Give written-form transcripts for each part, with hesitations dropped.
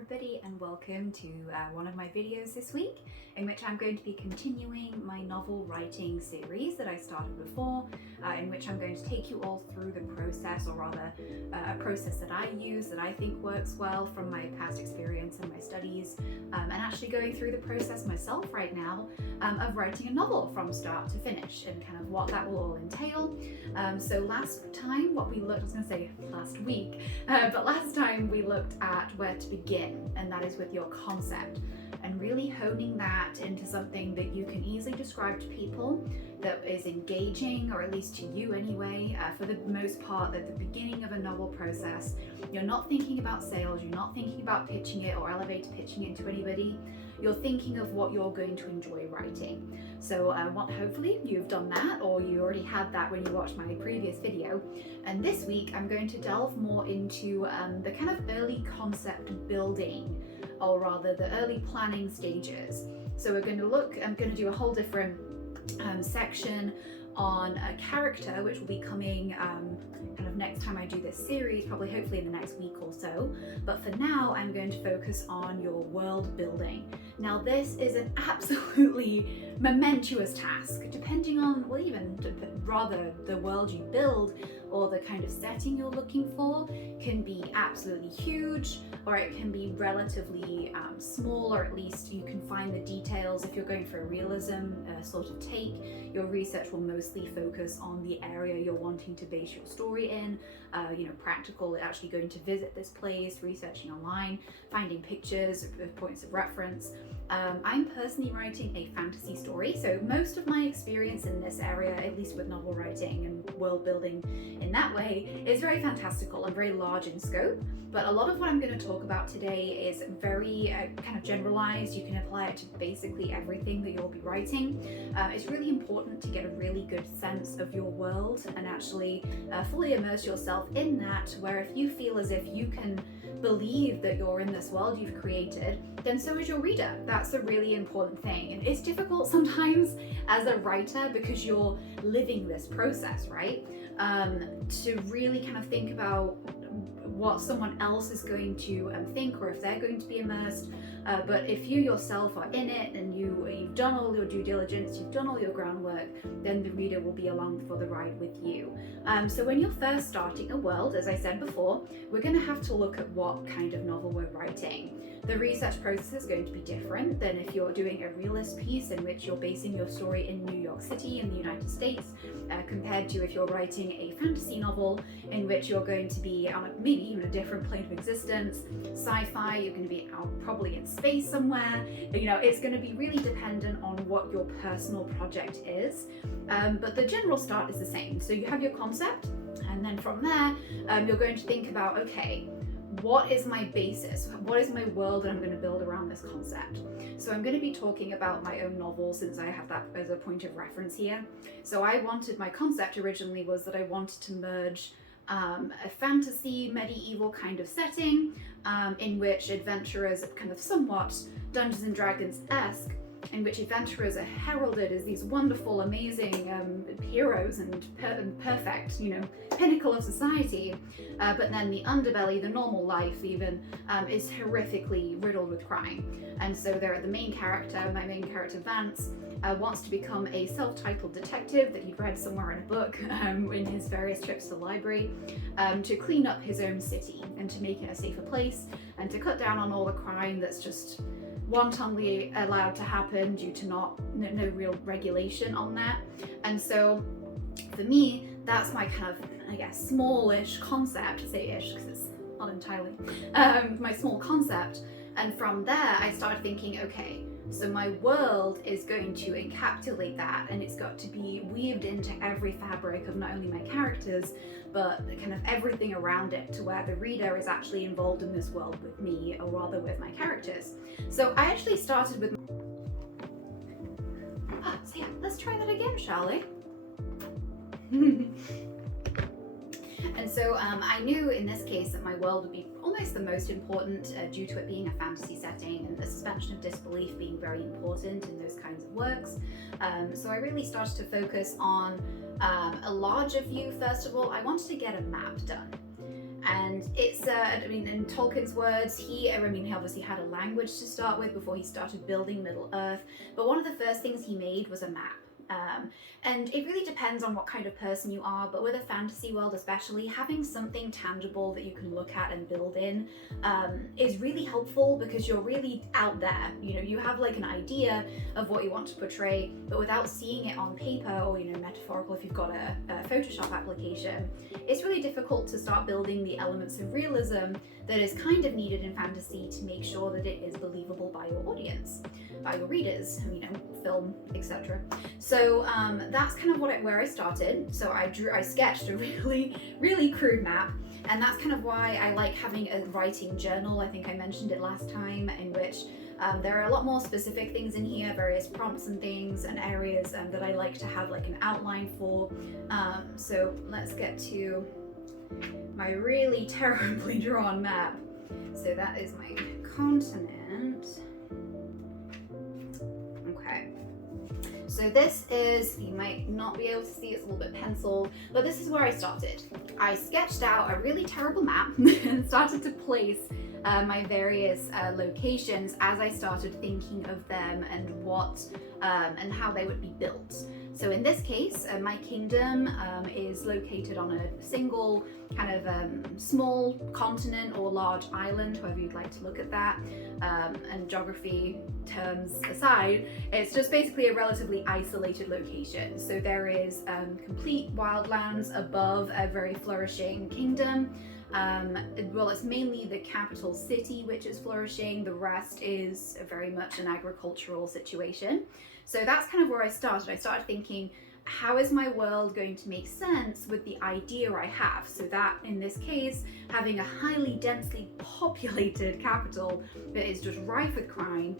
everybody, and welcome to one of my videos this week in which I'm going to be continuing my novel writing series that I started before, in which I'm going to take you all through the process, or rather a process that I use that I think works well from my past experience and my studies, and actually going through the process myself right now of writing a novel from start to finish and kind of what that will all entail. So last time what we looked, I was going to say last week, but last time we looked at where to begin, and that is with your concept, and really honing that into something that you can easily describe to people, that is engaging, or at least to you anyway. For the most part, at the beginning of a novel process, you're not thinking about sales, you're not thinking about pitching it or elevator pitching it to anybody. You're thinking of what you're going to enjoy writing. So hopefully you've done that, or you already had that when you watched my previous video. And this week I'm going to delve more into the kind of early concept building, or rather the early planning stages. So I'm going to do a whole different section on a character, which will be coming kind of next time I do this series, probably hopefully in the next week or so. But for now, I'm going to focus on your world building. Now, this is an absolutely momentous task, depending on, well, even rather the world you build or the kind of setting you're looking for can be absolutely huge, or it can be relatively small, or at least you can find the details. If you're going for a realism sort of take, your research will mostly focus on the area you're wanting to base your story in, practical, actually going to visit this place, researching online, finding pictures, points of reference. I'm personally writing a fantasy story, so most of my experience in this area, at least with novel writing and world building in that way, is very fantastical and very large in scope. But a lot of what I'm going to talk about today is very kind of generalized. You can apply it to basically everything that you'll be writing. It's really important to get a really good sense of your world and actually fully immerse yourself in that, where if you feel as if you can believe that you're in this world you've created, then so is your reader. That's a really important thing. And it's difficult sometimes as a writer, because you're living this process, right? To really kind of think about what someone else is going to think, or if they're going to be immersed. But if you yourself are in it and you've done all your due diligence, you've done all your groundwork, then the reader will be along for the ride with you. So when you're first starting a world, as I said before, we're going to have to look at what kind of novel we're writing. The research process is going to be different than if you're doing a realist piece in which you're basing your story in New York City in the United States, compared to if you're writing a fantasy novel in which you're going to be on maybe even a different plane of existence, sci-fi, you're going to be out probably in space somewhere. It's going to be really dependent on what your personal project is. But the general start is the same. So you have your concept, and then from there, you're going to think about, okay, what is my basis? What is my world that I'm going to build around this concept? So I'm going to be talking about my own novel, since I have that as a point of reference here. So my concept originally was that I wanted to merge a fantasy medieval kind of setting in which adventurers, kind of somewhat Dungeons and Dragons-esque, in which adventurers are heralded as these wonderful, amazing heroes and perfect, pinnacle of society. But then the underbelly, the normal life even, is horrifically riddled with crime. And so my main character, Vance, wants to become a self-titled detective that he'd read somewhere in a book in his various trips to the library, to clean up his own city and to make it a safer place, and to cut down on all the crime that's just wantonly allowed to happen due to no real regulation on that. And so for me, that's my kind of, I guess, smallish concept. I say ish because it's not entirely my small concept. And from there I started thinking, okay, so my world is going to encapsulate that, and it's got to be weaved into every fabric of not only my characters, but kind of everything around it, to where the reader is actually involved in this world with me, or rather with my characters. So I actually started with so yeah, let's try that again, shall we? And so I knew in this case that my world would be almost the most important, due to it being a fantasy setting and the suspension of disbelief being very important in those kinds of works. So I really started to focus on a larger view. First of all, I wanted to get a map done. And it's, I mean, in Tolkien's words, he obviously had a language to start with before he started building Middle Earth, but one of the first things he made was a map. And it really depends on what kind of person you are, but with a fantasy world especially, having something tangible that you can look at and build in is really helpful, because you're really out there. You know, you have like an idea of what you want to portray, but without seeing it on paper or, you know, metaphorical if you've got a Photoshop application, it's really difficult to start building the elements of realism that is kind of needed in fantasy to make sure that it is believable by your audience, by your readers, you know, film, etc. So that's kind of where I started. So I sketched a really crude map, and that's kind of why I like having a writing journal. I think I mentioned it last time, in which there are a lot more specific things in here, various prompts and things and areas that I like to have like an outline for. So let's get to my really terribly drawn map. So that is my continent. Okay. So this is, you might not be able to see, it's a little bit penciled, but this is where I started. I sketched out a really terrible map and started to place my various locations as I started thinking of them and what and how they would be built. So in this case, my kingdom is located on a single kind of small continent or large island, however you'd like to look at that. And geography terms aside, it's just basically a relatively isolated location. So there is complete wildlands above a very flourishing kingdom. Well, it's mainly the capital city which is flourishing. The rest is very much an agricultural situation. So that's kind of where I started. I started thinking, how is my world going to make sense with the idea I have? So that, in this case, having a highly densely populated capital that is just rife with crime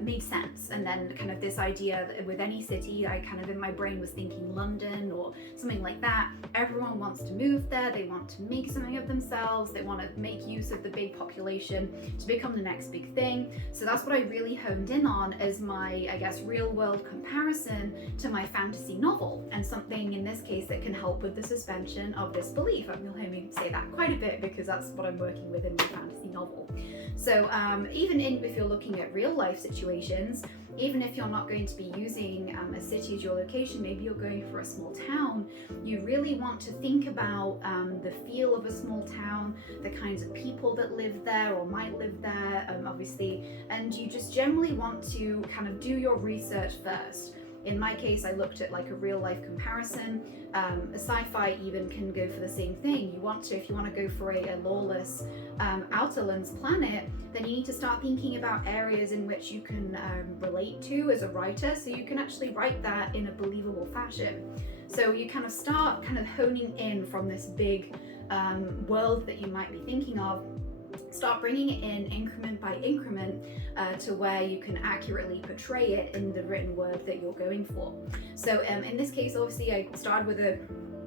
made sense. And then kind of this idea that with any city, I kind of in my brain was thinking London or something like that. Everyone wants to move there, they want to make something of themselves, they want to make use of the big population to become the next big thing. So that's what I really honed in on as my, I guess, real world comparison to my fantasy novel, and something in this case that can help with the suspension of disbelief. You'll hear me say that quite a bit because that's what I'm working with in my fantasy novel. So even if you're looking at real life situations, even if you're not going to be using a city as your location, maybe you're going for a small town, you really want to think about the feel of a small town, the kinds of people that live there or might live there, obviously, and you just generally want to kind of do your research first. In my case, I looked at like a real life comparison. A sci-fi even can go for the same thing. If you want to go for a lawless outerlands planet, then you need to start thinking about areas in which you can relate to as a writer, so you can actually write that in a believable fashion. So you kind of start kind of honing in from this big world that you might be thinking of, start bringing it in increment by increment to where you can accurately portray it in the written word that you're going for. So in this case, obviously I started with a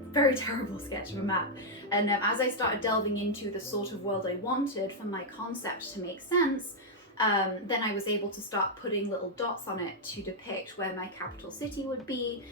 very terrible sketch of a map, and as I started delving into the sort of world I wanted for my concept to make sense, then I was able to start putting little dots on it to depict where my capital city would be,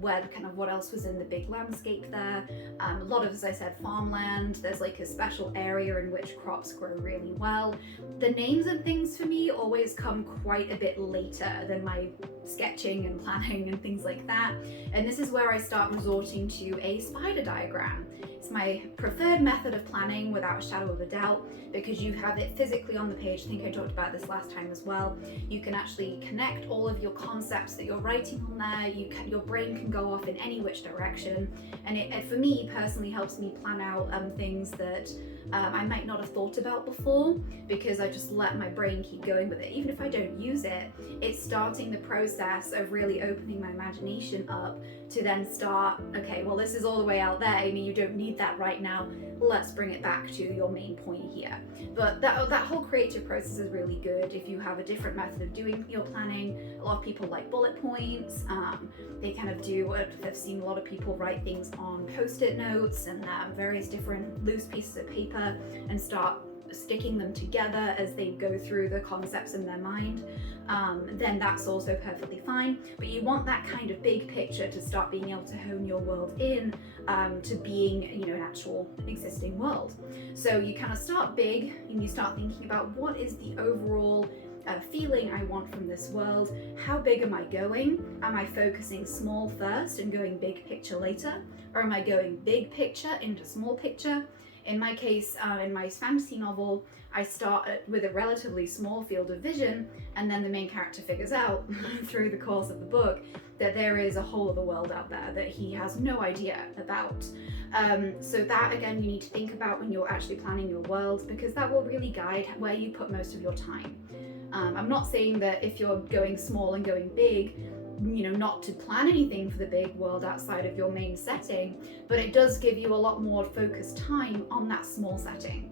where kind of what else was in the big landscape there. A lot of, as I said, farmland. There's like a special area in which crops grow really well. The names and things for me always come quite a bit later than my sketching and planning and things like that. And this is where I start resorting to a spider diagram. It's my preferred method of planning without a shadow of a doubt, because you have it physically on the page. I think I talked about this last time as well. You can actually connect all of your concepts that you're writing on there. Your brain can go off in any which direction, and it for me personally helps me plan out things that I might not have thought about before, because I just let my brain keep going with it. Even if I don't use it, it's starting the process of really opening my imagination up to then start, okay, well, this is all the way out there, Amy, you don't need that right now. Let's bring it back to your main point here. But that whole creative process is really good if you have a different method of doing your planning. A lot of people like bullet points. They kind of do, I've seen a lot of people write things on post-it notes and various different loose pieces of paper and start sticking them together as they go through the concepts in their mind, then that's also perfectly fine. But you want that kind of big picture to start being able to hone your world in to being, an actual existing world. So you kind of start big and you start thinking about what is the overall feeling I want from this world. How big am I going? Am I focusing small first and going big picture later? Or am I going big picture into small picture? In my case, in my fantasy novel, I start with a relatively small field of vision, and then the main character figures out through the course of the book that there is a whole other world out there that he has no idea about. So that, again, you need to think about when you're actually planning your world, because that will really guide where you put most of your time. I'm not saying that if you're going small and going big, not to plan anything for the big world outside of your main setting, but it does give you a lot more focused time on that small setting.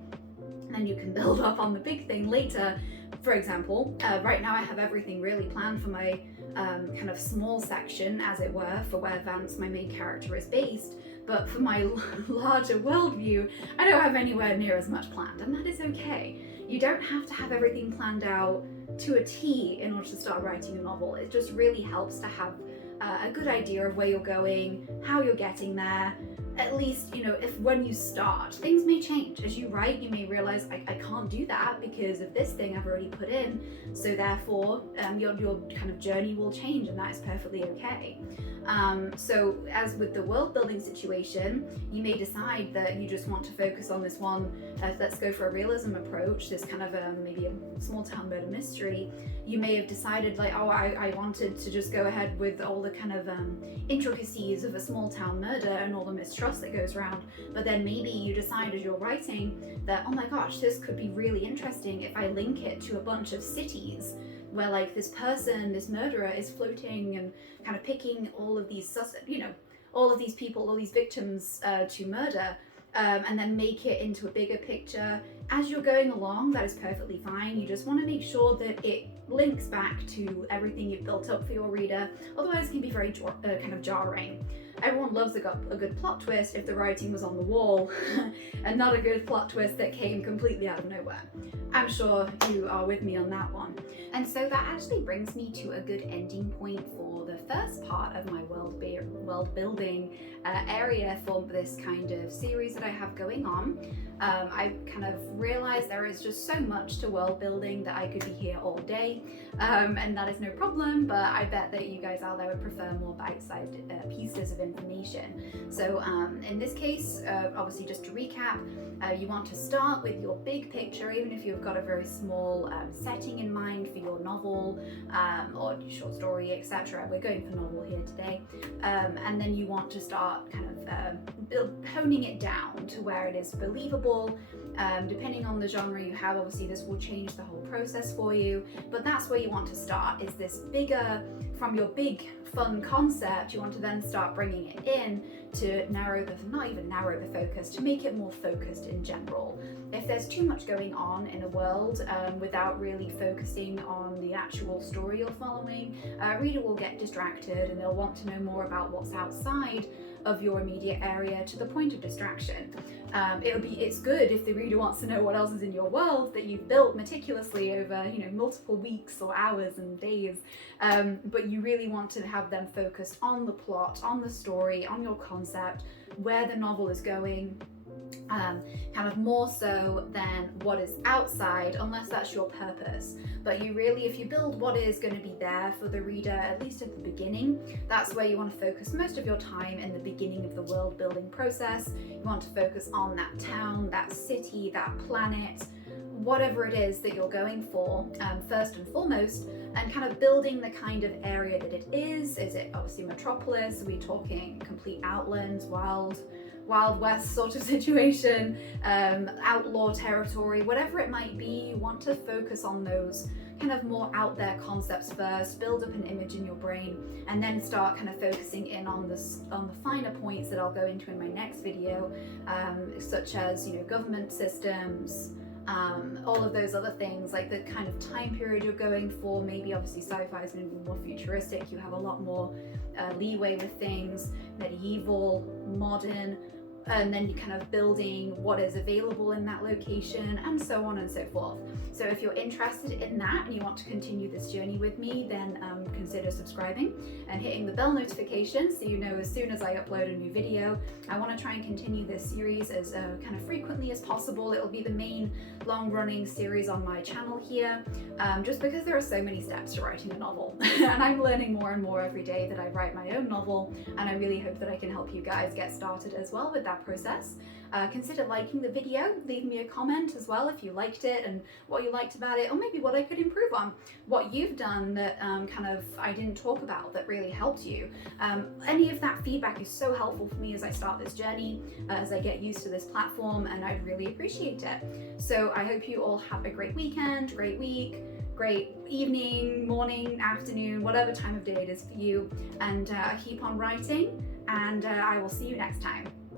And you can build up on the big thing later. For example, right now I have everything really planned for my kind of small section, as it were, for where Vance, my main character, is based. But for my larger worldview, I don't have anywhere near as much planned, and that is okay. You don't have to have everything planned out to a T in order to start writing a novel. It just really helps to have a good idea of where you're going, how you're getting there. At least, if when you start, things may change. As you write, you may realize, I can't do that because of this thing I've already put in. So therefore, your kind of journey will change, and that is perfectly okay. So as with the world building situation, you may decide that you just want to focus on this one, let's go for a realism approach, this kind of maybe a small town murder mystery. You may have decided I wanted to just go ahead with all the kind of intricacies of a small town murder and all the mistrust that goes around. But then maybe you decide as you're writing that, oh my gosh, this could be really interesting if I link it to a bunch of cities where this person, this murderer, is floating and kind of picking all of these all of these people, all these victims to murder, and then make it into a bigger picture. As you're going along, that is perfectly fine. You just want to make sure that it links back to everything you've built up for your reader. Otherwise, it can be very kind of jarring. Everyone loves a good plot twist if the writing was on the wall and not a good plot twist that came completely out of nowhere. I'm sure you are with me on that one. And so that actually brings me to a good ending point for the first part of my world building area for this kind of series that I have going on. I kind of realized there is just so much to world building that I could be here all day, and that is no problem, but I bet that you guys out there would prefer more bite-sized pieces of information. So in this case, obviously just to recap, you want to start with your big picture, even if you've got a very small setting in mind for your novel or short story, etc. We're going for novel here today. And then you want to start kind of honing it down to where it is believable. Depending on the genre you have, obviously this will change the whole process for you, but that's where you want to start, is this bigger, from your big fun concept, you want to then start bringing it in to not even narrow the focus, to make it more focused in general. If there's too much going on in a world without really focusing on the actual story you're following, a reader will get distracted and they'll want to know more about what's outside of your immediate area to the point of distraction. It's good if the reader wants to know what else is in your world that you've built meticulously over multiple weeks or hours and days, but you really want to have them focused on the plot, on the story, on your concept, where the novel is going, kind of more so than what is outside, unless that's your purpose. But you really, if you build what is going to be there for the reader, at least at the beginning, that's where you want to focus most of your time in the beginning of the world building process. You want to focus on that town, that city, that planet, whatever it is that you're going for, first and foremost, and kind of building the kind of area that it is. Is it obviously metropolis? Are we talking complete outlands, Wild West sort of situation, outlaw territory, whatever it might be? You want to focus on those kind of more out there concepts first, build up an image in your brain, and then start kind of focusing in on the finer points that I'll go into in my next video, such as government systems, all of those other things, like the kind of time period you're going for. Maybe obviously sci-fi is going to be more futuristic, you have a lot more leeway with things, medieval, modern, and then you kind of building what is available in that location, and so on and so forth. So if you're interested in that and you want to continue this journey with me, then consider subscribing and hitting the bell notification so you know as soon as I upload a new video. I want to try and continue this series as kind of frequently as possible. It'll be the main long-running series on my channel here, just because there are so many steps to writing a novel and I'm learning more and more every day that I write my own novel, and I really hope that I can help you guys get started as well with that process. Consider liking the video, leave me a comment as well if you liked it and what you liked about it, or maybe what I could improve on, what you've done that kind of I didn't talk about that really helped you. Any of that feedback is so helpful for me as I start this journey, as I get used to this platform, and I'd really appreciate it. So I hope you all have a great weekend, great week, great evening, morning, afternoon, whatever time of day it is for you, and keep on writing, and I will see you next time.